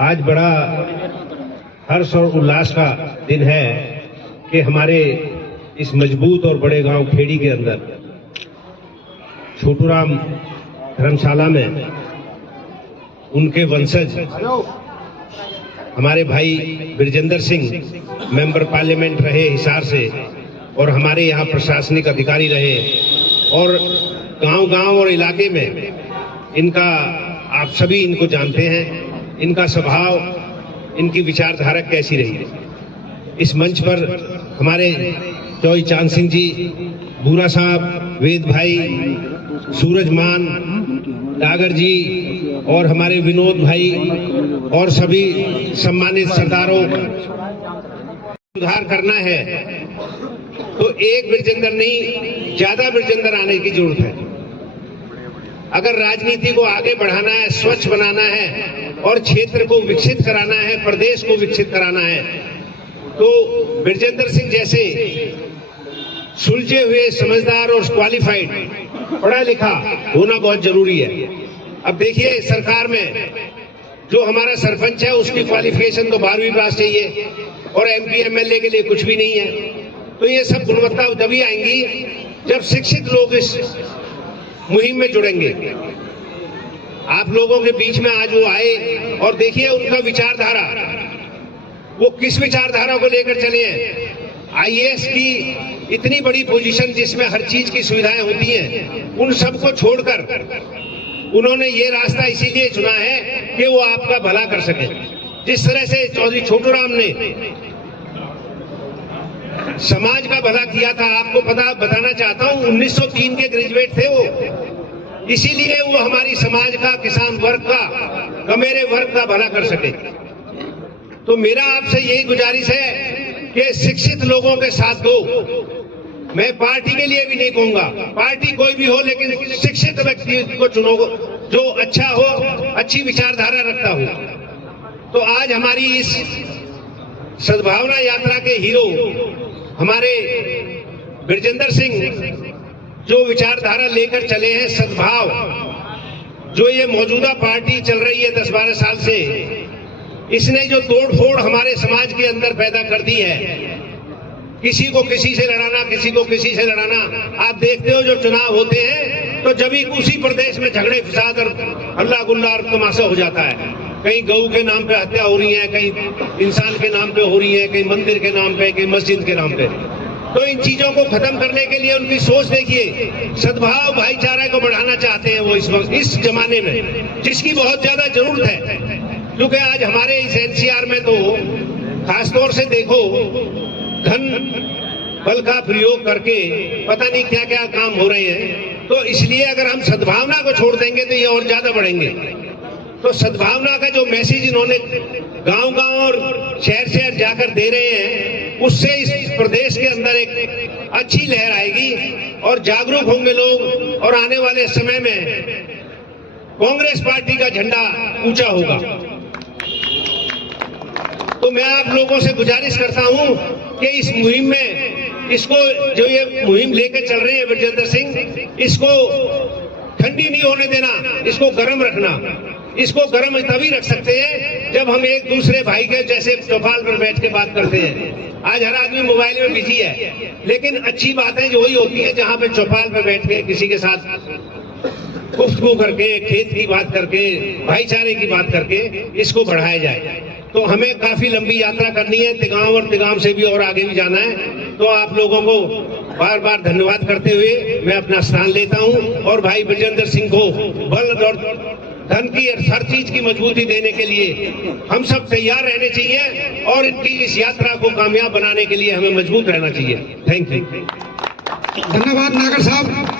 आज बड़ा हर्ष और उल्लास का दिन है कि हमारे इस मजबूत और बड़े गांव खेड़ी के अंदर छोटूराम धर्मशाला में उनके वंशज हमारे भाई बिरजेंद्र सिंह मेंबर पार्लियामेंट रहे हिसार से और हमारे यहाँ प्रशासनिक अधिकारी रहे और गांव-गांव और इलाके में इनका आप सभी इनको जानते हैं, इनका स्वभाव, इनकी विचारधारा कैसी रही है। इस मंच पर हमारे चौई चांद सिंह जी, बूरा साहब, वेद भाई, सूरज मान, डागर जी और हमारे विनोद भाई और सभी सम्मानित सरदारों, सुधार करना है तो एक बिरजेंद्र नहीं, ज्यादा बिरजेंद्र आने की जरूरत है। अगर राजनीति को आगे बढ़ाना है, स्वच्छ बनाना है और क्षेत्र को विकसित कराना है, प्रदेश को विकसित कराना है, तो बिरजेंद्र सिंह जैसे सुलझे हुए, समझदार और क्वालिफाइड, पढ़ा लिखा होना बहुत जरूरी है। अब देखिए सरकार में जो हमारा सरपंच है उसकी क्वालिफिकेशन तो 12वीं पास चाहिए और एमपी एमएलए के लिए कुछ भी नहीं है। तो ये सब गुणवत्ता तभी आएंगी जब शिक्षित लोग इस मुहिम में जुड़ेंगे। आप लोगों के बीच में आज वो आए और देखिए उनका विचारधारा, वो किस विचारधारा को लेकर चले हैं। आईएएस की इतनी बड़ी पोजीशन जिसमें हर चीज की सुविधाएं होती हैं, उन सबको छोड़कर उन्होंने ये रास्ता इसीलिए चुना है कि वो आपका भला कर सके। जिस तरह से चौधरी छोटूराम ने समाज का भला किया था, आपको बताना चाहता हूं, 1903 के ग्रेजुएट थे वो, इसीलिए वो हमारी समाज का, किसान वर्ग का, कमेरे वर्ग का भला कर सके। तो मेरा आपसे यही गुजारिश है कि शिक्षित लोगों के साथ दो। मैं पार्टी के लिए भी नहीं कहूंगा, पार्टी कोई भी हो, लेकिन शिक्षित व्यक्ति को चुनो जो अच्छा हो, अच्छी विचारधारा रखता हो। तो आज हमारी इस सद्भावना यात्रा के हीरो हमारे बिरजेंद्र सिंह जो विचारधारा लेकर चले हैं, सद्भाव, जो ये मौजूदा पार्टी चल रही है 10-12 साल से, इसने जो तोड़फोड़ हमारे समाज के अंदर पैदा कर दी है, किसी को किसी से लड़ाना, किसी को किसी से लड़ाना। आप देखते हो जो चुनाव होते हैं तो जब ही उसी प्रदेश में झगड़े फसाद और हल्ला गुल्ला और तमाशा हो जाता है। कहीं गऊ के नाम पे हत्या हो रही है, कहीं इंसान के नाम पे हो रही है, कहीं मंदिर के नाम पे, कहीं मस्जिद के नाम पे। तो इन चीजों को खत्म करने के लिए उनकी सोच देखिए, सद्भाव, भाईचारे को बढ़ाना चाहते हैं वो इस वक्त, इस जमाने में, जिसकी बहुत ज्यादा जरूरत है। क्योंकि आज हमारे इस एनसीआर में तो खासतौर से देखो, धन बल का प्रयोग करके पता नहीं क्या क्या काम हो रहे हैं। तो इसलिए अगर हम सद्भावना को छोड़ देंगे तो ये और ज्यादा बढ़ेंगे। तो सद्भावना का जो मैसेज इन्होंने गांव-गांव और शहर-शहर जाकर दे रहे हैं, उससे इस प्रदेश के अंदर एक अच्छी लहर आएगी और जागरूक होंगे लोग और आने वाले समय में कांग्रेस पार्टी का झंडा ऊंचा होगा। तो मैं आप लोगों से गुजारिश करता हूं कि इस मुहिम में, इसको जो ये मुहिम लेकर चल रहे हैं बिरजेंद्र सिंह, इसको ठंडी नहीं होने देना, इसको गर्म रखना। इसको गर्म तभी रख सकते हैं जब हम एक दूसरे भाई के जैसे चौपाल पर बैठ के बात करते हैं। आज हर आदमी मोबाइल में बिजी है, लेकिन अच्छी बातें जो वही होती है जहां पे चौपाल पर बैठ के किसी के साथ गुफ्तगू करके, खेत की बात करके, भाईचारे की बात करके इसको बढ़ाया जाए। तो हमें काफी लंबी यात्रा करनी है, तिगांव और तिगांव से भी और आगे भी जाना है। तो आप लोगों को बार बार धन्यवाद करते हुए मैं अपना स्थान लेता हूं और भाई बिरजेंद्र सिंह को बल और धन की हर चीज की मजबूती देने के लिए हम सब तैयार रहने चाहिए और इनकी इस यात्रा को कामयाब बनाने के लिए हमें मजबूत रहना चाहिए। Thank you. धन्यवाद नागर साहब।